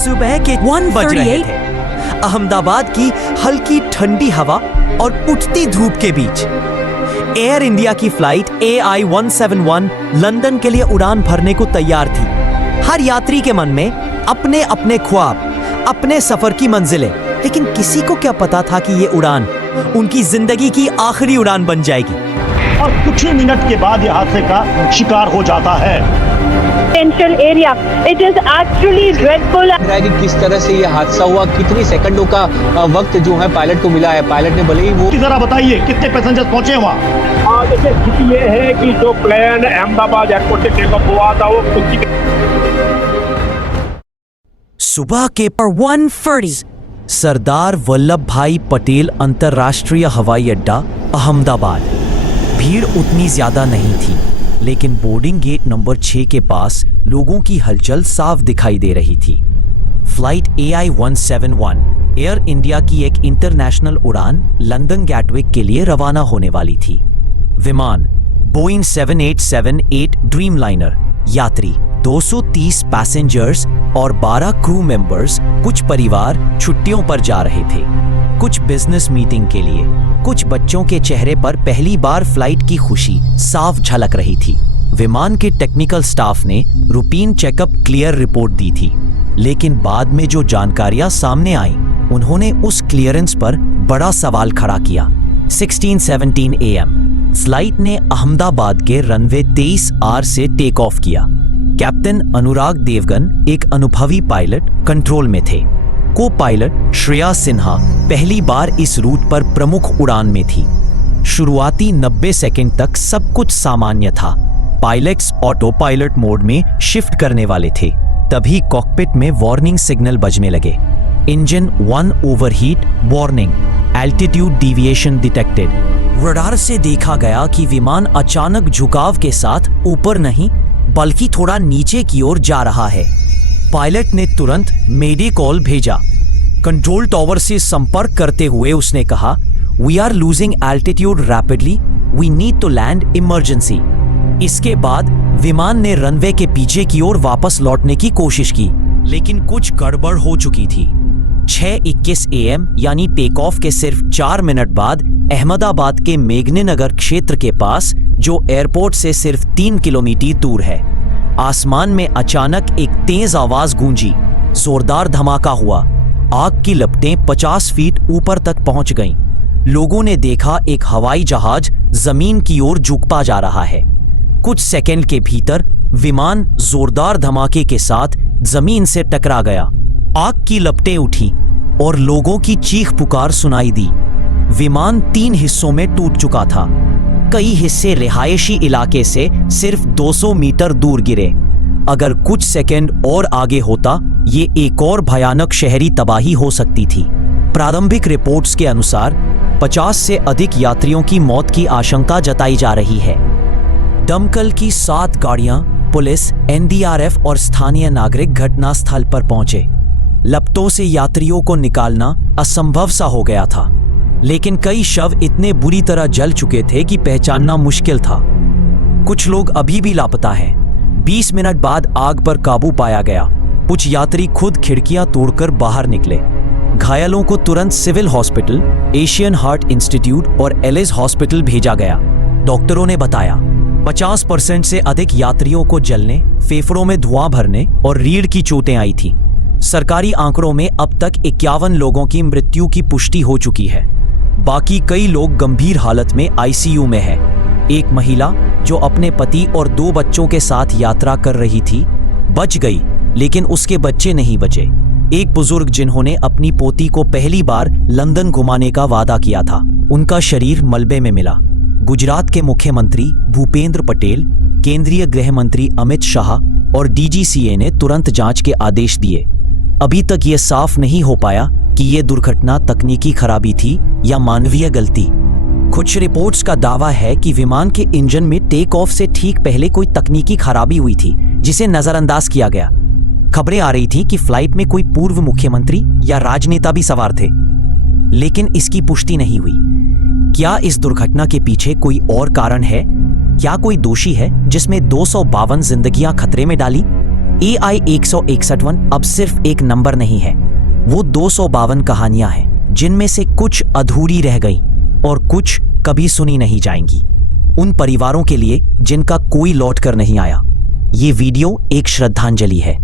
सुबह के 1 बज रहे थे। अहमदाबाद की हल्की ठंडी हवा और उठती धूप के बीच एयर इंडिया की फ्लाइट AI 171 लंदन के लिए उड़ान भरने को तैयार थी। हर यात्री के मन में अपने अपने ख्वाब, अपने सफर की मंजिलें, लेकिन किसी को क्या पता था कि ये उड़ान उनकी जिंदगी की आखिरी उड़ान बन जाएगी। और कुछ ही मिनट के बाद यह हादसे का शिकार हो जाता है। Potential area. It is actually dreadful. किस तरह से ये हादसा हुआ, कितनी सेकंडों का वक्त जो है पायलट को मिला है, पायलट ने भले ही वो जरा बताइए कितने पैसेंजर्स पहुंचे वहाँ? देखिए स्थिति ये है कि जो प्लेन अहमदाबाद एयरपोर्ट से टेक ऑफ हुआ था वो सुबह के 1:40 सरदार वल्लभ भाई पटेल अंतर्राष्ट्रीय हवाई अड्डा अहमदाबाद। भीड़ उतनी ज्यादा नहीं थी, लेकिन बोर्डिंग गेट नंबर 6 के पास लोगों की हलचल साफ दिखाई दे रही थी। फ्लाइट AI 171 एयर इंडिया की एक इंटरनेशनल उड़ान लंदन गैटविक के लिए रवाना होने वाली थी। विमान बोइंग 7878 ड्रीमलाइनर। यात्री 230 पैसेंजर्स और 12 क्रू मेंबर्स। कुछ परिवार छुट्टियों पर जा रहे थे, कुछ बिजनेस मीटिंग के लिए। कुछ बच्चों के चेहरे पर पहली बार फ्लाइट की खुशी साफ झलक रही थी। विमान के टेक्निकल स्टाफ ने रूटीन चेकअप क्लियर रिपोर्ट दी थी, लेकिन बाद में जो जानकारियां सामने आई उन्होंने उस क्लियरेंस पर बड़ा सवाल खड़ा किया। 16:17 AM फ्लाइट ने अहमदाबाद के रनवे 23R से टेक ऑफ किया। कैप्टन अनुराग देवगन एक अनुभवी पायलट कंट्रोल में थे। को पायलट श्रेया सिन्हा पहली बार इस रूट पर प्रमुख उड़ान में थी। शुरुआती 90 सेकंड तक सब कुछ सामान्य था। पायलट्स ऑटो पायलट मोड में शिफ्ट करने वाले थे। तभी कॉकपिट में वार्निंग सिग्नल बजने लगे। Engine 1 overheat warning, altitude deviation detected. Radar से देखा गया कि विमान अचानक झुकाव के साथ ऊपर नहीं बल्कि थोड़ा नीचे की ओर जा रहा है। पायलट ने तुरंत मेडे कॉल भेजा। कंट्रोल टावर से संपर्क करते हुए उसने कहा, we are losing altitude rapidly, we need to land emergency. इसके बाद विमान ने रनवे के पीछे की ओर वापस लौटने की कोशिश की, लेकिन कुछ गड़बड़ हो चुकी थी। 6:21 AM यानी टेक ऑफ के सिर्फ 4 मिनट बाद अहमदाबाद के मेघनेनगर क्षेत्र के पास, जो एयरपोर्ट से सिर्फ 3 किलोमीटर दूर है, आसमान में अचानक एक तेज आवाज गूंजी। जोरदार धमाका हुआ। आग की लपटें 50 फीट ऊपर तक पहुंच गईं। लोगों ने देखा एक हवाई जहाज जमीन की ओर झुकता जा रहा है। कुछ सेकंड के भीतर विमान जोरदार धमाके के साथ जमीन से टकरा गया। आग की लपटें उठी और लोगों की चीख पुकार सुनाई दी। विमान 3 हिस्सों में टूट चुका था। कई हिस्से रिहायशी इलाके से सिर्फ 200 मीटर दूर गिरे। अगर कुछ सेकंड और आगे होता, ये एक और भयानक शहरी तबाही हो सकती थी। प्रारंभिक रिपोर्ट्स के अनुसार 50 से अधिक यात्रियों की मौत की आशंका जताई जा रही है। दमकल की 7 गाड़ियां, पुलिस, NDRF और स्थानीय नागरिक घटनास्थल पर पहुंचे। लपटों से यात्रियों को निकालना असंभव सा हो गया था, लेकिन कई शव इतने बुरी तरह जल चुके थे कि पहचानना मुश्किल था। कुछ लोग अभी भी लापता हैं। 20 मिनट बाद आग पर काबू पाया गया। कुछ यात्री खुद खिड़कियां तोड़कर बाहर निकले। घायलों को तुरंत civil hospital, Asian heart institute और एलिस हॉस्पिटल भेजा गया। डॉक्टरों ने बताया 50% से अधिक यात्रियों को जलने, फेफड़ों में धुआं भरने और रीढ़ की चोटें आई थी। सरकारी आंकड़ों में अब तक 51 लोगों की मृत्यु की पुष्टि हो चुकी है। बाकी कई लोग गंभीर हालत में ICU में है। एक महिला जो अपने पति और 2 बच्चों के साथ यात्रा कर रही थी बच गई, लेकिन उसके बच्चे नहीं बचे। एक बुजुर्ग जिन्होंने अपनी पोती को पहली बार लंदन घुमाने का वादा किया था, उनका शरीर मलबे में मिला। गुजरात के मुख्यमंत्री भूपेंद्र पटेल, केंद्रीय गृह मंत्री अमित शाह और DGCA ने तुरंत जांच के आदेश दिए। अभी तक ये साफ नहीं हो पाया कि ये दुर्घटना तकनीकी खराबी थी या मानवीय गलती। कुछ रिपोर्ट्स का दावा है कि विमान के इंजन में टेक ऑफ से ठीक पहले कोई तकनीकी खराबी हुई थी, जिसे नजरअंदाज किया गया। खबरें आ रही थी कि फ्लाइट में कोई पूर्व मुख्यमंत्री या राजनेता भी सवार थे, लेकिन इसकी पुष्टि नहीं हुई। क्या इस दुर्घटना के पीछे कोई और कारण है? क्या कोई दोषी है जिसमें 252 जिंदगियां खतरे में डाली? AI 161 अब सिर्फ एक नंबर नहीं है, वो 252 कहानियां हैं जिनमें से कुछ अधूरी रह गई और कुछ कभी सुनी नहीं जाएंगी। उन परिवारों के लिए जिनका कोई लौट कर नहीं आया, ये वीडियो एक श्रद्धांजलि है।